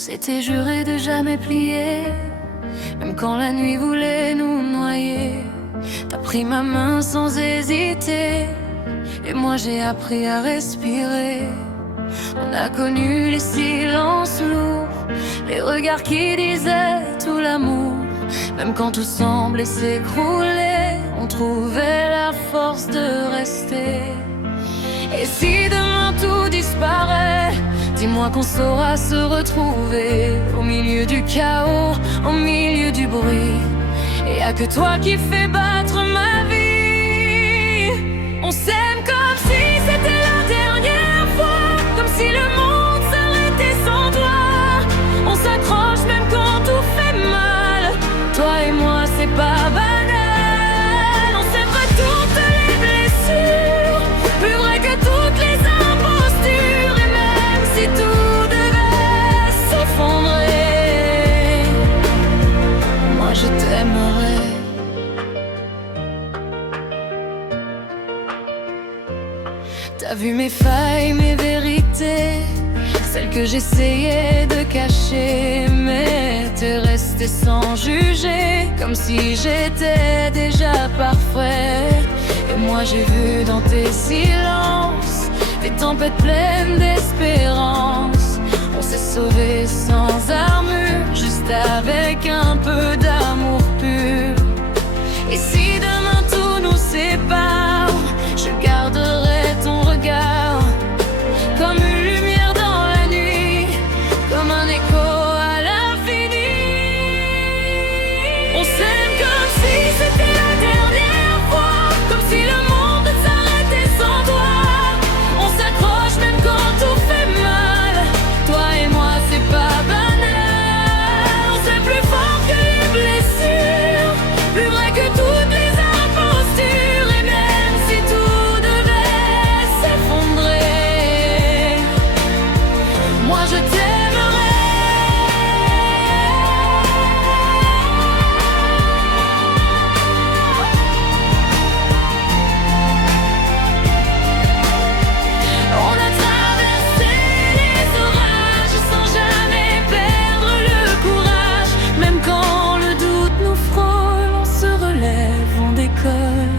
s'était juré de jamais plier, même quand la nuit voulait nous noyer. T'as pris ma main sans hésiter, et moi j'ai appris à respirer. On a connu les silences lourds, les regards qui disaient tout l'amour. Même quand tout semblait s'écrouler, on trouvait la force de rester. Et si demain tout disparaît, dis-moi qu'on saura se retrouver. Au milieu du chaos, au milieu du bruit, et y'a que toi qui fais battre ma vie. On s'aime comme si c'était la dernière fois, comme si le monde s'arrêtait sans toi. On s'accroche même quand tout fait mal. Toi et moi c'est pas banal. On s'aime pas toutes les blessures, plus vrai que toutes les impostures. Et même si tout devait s'effondrer, moi je t'aimerais. T'as vu mes failles, mes vérités, celles que j'essayais de cacher, mais t'es resté sans juger, comme si j'étais déjà parfaite. Et moi j'ai vu dans tes silences des tempêtes pleines d'espérance. On s'est sauvés sans armure, juste avec un peu d'amour pur. Et si demain tout nous sépare, je garderai ton regard comme une lumière dans la nuit, comme un écho à l'infini. On s'aime comme si c'était la dernière fois, comme si le monde s'arrêtait sans toi. On s'accroche même quand tout fait mal. Toi et moi c'est pas banal. On s'aime plus fort que les blessures, plus vrai que toutes les impostures. Et même si tout devait s'effondrer, moi je t'aimerais. On a traversé les orages sans jamais perdre le courage. Même quand le doute nous frôle, on se relève, on décolle.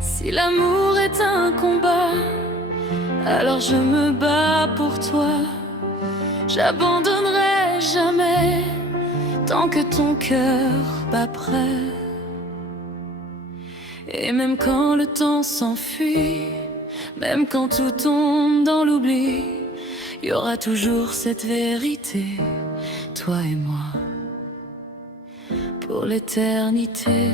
Si l'amour est un combat, alors je me bats pour toi. J'abandonnerai jamais tant que ton cœur bat prêt. Et même quand le temps s'enfuit, même quand tout tombe dans l'oubli, il y aura toujours cette vérité, toi et moi, pour l'éternité.